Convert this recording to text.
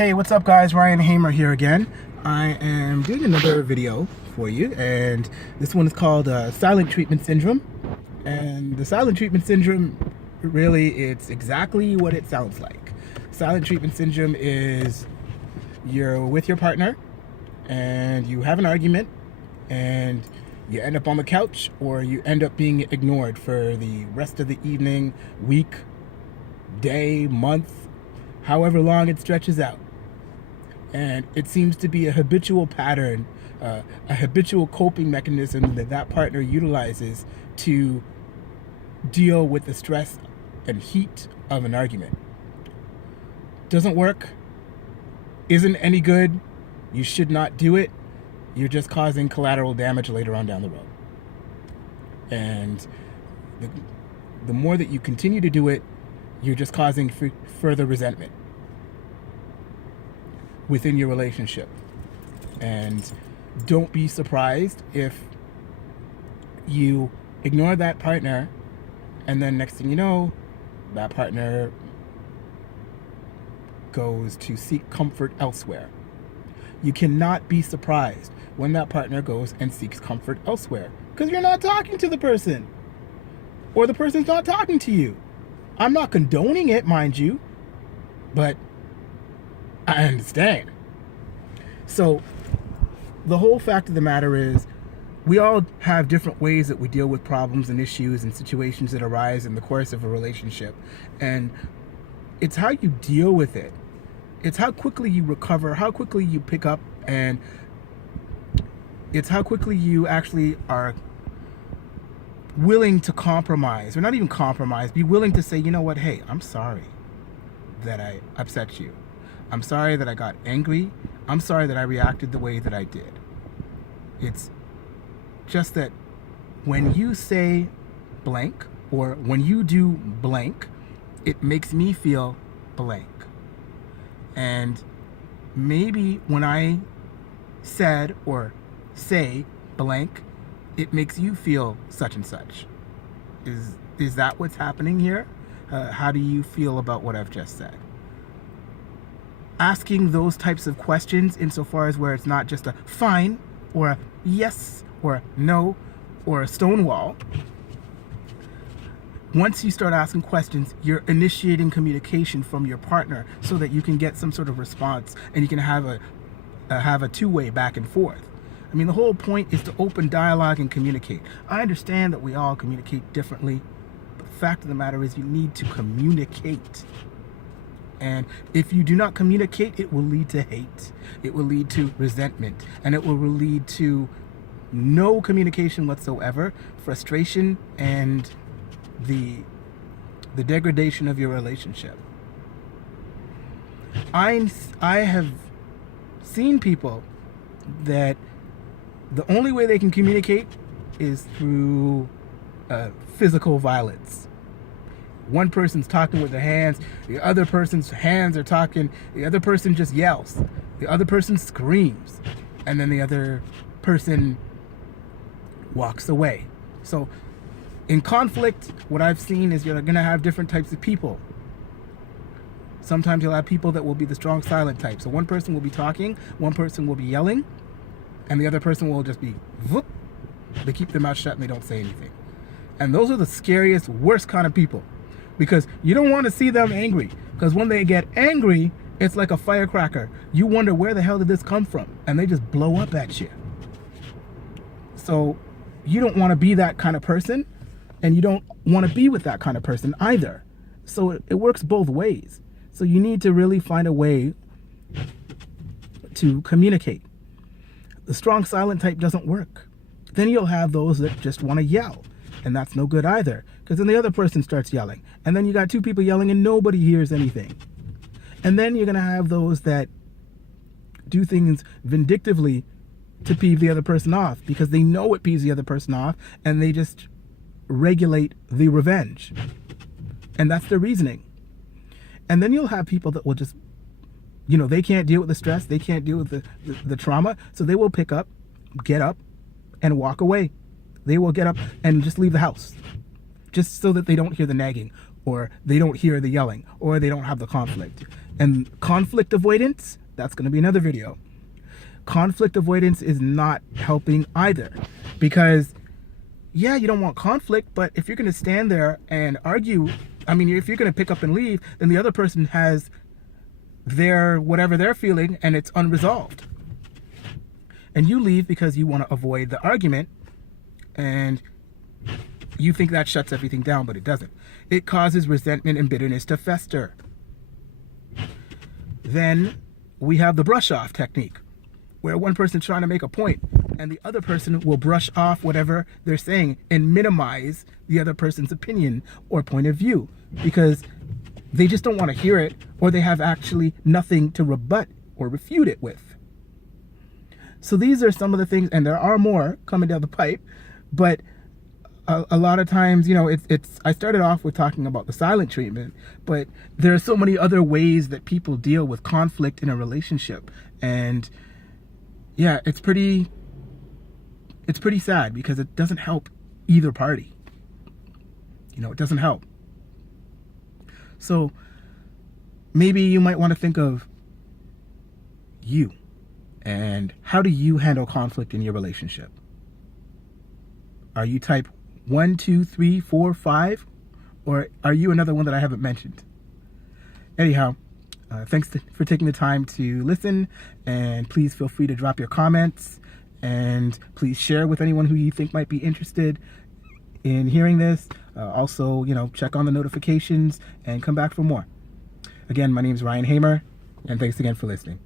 Hey, what's up guys? Ryan Hamer here again. I am doing another video for you, and this one is called Silent Treatment Syndrome. And the silent treatment syndrome, really, it's exactly what it sounds like. Silent treatment syndrome is you're with your partner and you have an argument and you end up on the couch, or you end up being ignored for the rest of the evening, week, day, month, however long it stretches out. And it seems to be a habitual pattern, a habitual coping mechanism that partner utilizes to deal with the stress and heat of an argument. Doesn't work, isn't any good, you should not do it. You're just causing collateral damage later on down the road. And the more that you continue to do it, you're just causing further resentment within your relationship. And don't be surprised if you ignore that partner and then next thing you know, that partner goes to seek comfort elsewhere. You cannot be surprised when that partner goes and seeks comfort elsewhere, because you're not talking to the person, or the person's not talking to you. I'm not condoning it, mind you, but I understand. So the whole fact of the matter is, we all have different ways that we deal with problems and issues and situations that arise in the course of a relationship. And it's how you deal with it. It's how quickly you recover, how quickly you pick up, and it's how quickly you actually are willing to compromise, or not even compromise, be willing to say, you know what, hey, I'm sorry that I upset you. I'm sorry that I got angry. I'm sorry that I reacted the way that I did. It's just that when you say blank, or when you do blank, it makes me feel blank. And maybe when I said or say blank, it makes you feel such and such. Is that what's happening here? How do you feel about what I've just said? Asking those types of questions, insofar as where it's not just a fine or a yes or a no or a stonewall. Once you start asking questions, you're initiating communication from your partner so that you can get some sort of response and you can have a two-way back and forth. I mean, the whole point is to open dialogue and communicate. I understand that we all communicate differently, but the fact of the matter is you need to communicate. And if you do not communicate, it will lead to hate. It will lead to resentment, and it will lead to no communication whatsoever, frustration, and the degradation of your relationship. I have seen people that the only way they can communicate is through physical violence. One person's talking with their hands, the other person's hands are talking, the other person just yells, the other person screams, and then the other person walks away. So in conflict, what I've seen is you're gonna have different types of people. Sometimes you'll have people that will be the strong silent type. So one person will be talking, one person will be yelling, and the other person will just be whoop. They keep their mouth shut and they don't say anything. And those are the scariest, worst kind of people, because you don't want to see them angry, because when they get angry, it's like a firecracker. You wonder, where the hell did this come from? And they just blow up at you. So you don't want to be that kind of person, and you don't want to be with that kind of person either. So it works both ways. So you need to really find a way to communicate. The strong silent type doesn't work. Then you'll have those that just want to yell, and that's no good either, because then the other person starts yelling, and then you got two people yelling and nobody hears anything. And then you're gonna have those that do things vindictively to peeve the other person off, because they know it peeves the other person off, and they just regulate the revenge. And that's their reasoning. And then you'll have people that will just, they can't deal with the stress, they can't deal with the trauma, so they will pick up, get up, and walk away. They will get up and just leave the house, just so that they don't hear the nagging, or they don't hear the yelling, or they don't have the conflict. And conflict avoidance, that's going to be another video. Conflict avoidance is not helping either, because yeah, you don't want conflict, but if you're going to stand there and argue, I mean, if you're going to pick up and leave, then the other person has their whatever they're feeling and it's unresolved. And you leave because you want to avoid the argument, and you think that shuts everything down, but it doesn't. It causes resentment and bitterness to fester. Then we have the brush off technique, where one person's trying to make a point and the other person will brush off whatever they're saying and minimize the other person's opinion or point of view because they just don't want to hear it, or they have actually nothing to rebut or refute it with. So these are some of the things, and there are more coming down the pipe, but a lot of times, you know, I started off with talking about the silent treatment, but there are so many other ways that people deal with conflict in a relationship. And yeah, it's pretty sad because it doesn't help either party. You know, it doesn't help. So maybe you might want to think of you and how do you handle conflict in your relationship? Are you type 1, 2, 3, 4, 5, or are you another one that I haven't mentioned? Anyhow, thanks for taking the time to listen, and please feel free to drop your comments, and please share with anyone who you think might be interested in hearing this. Also, you know, check on the notifications and come back for more. Again, my name is Ryan Hamer, and thanks again for listening.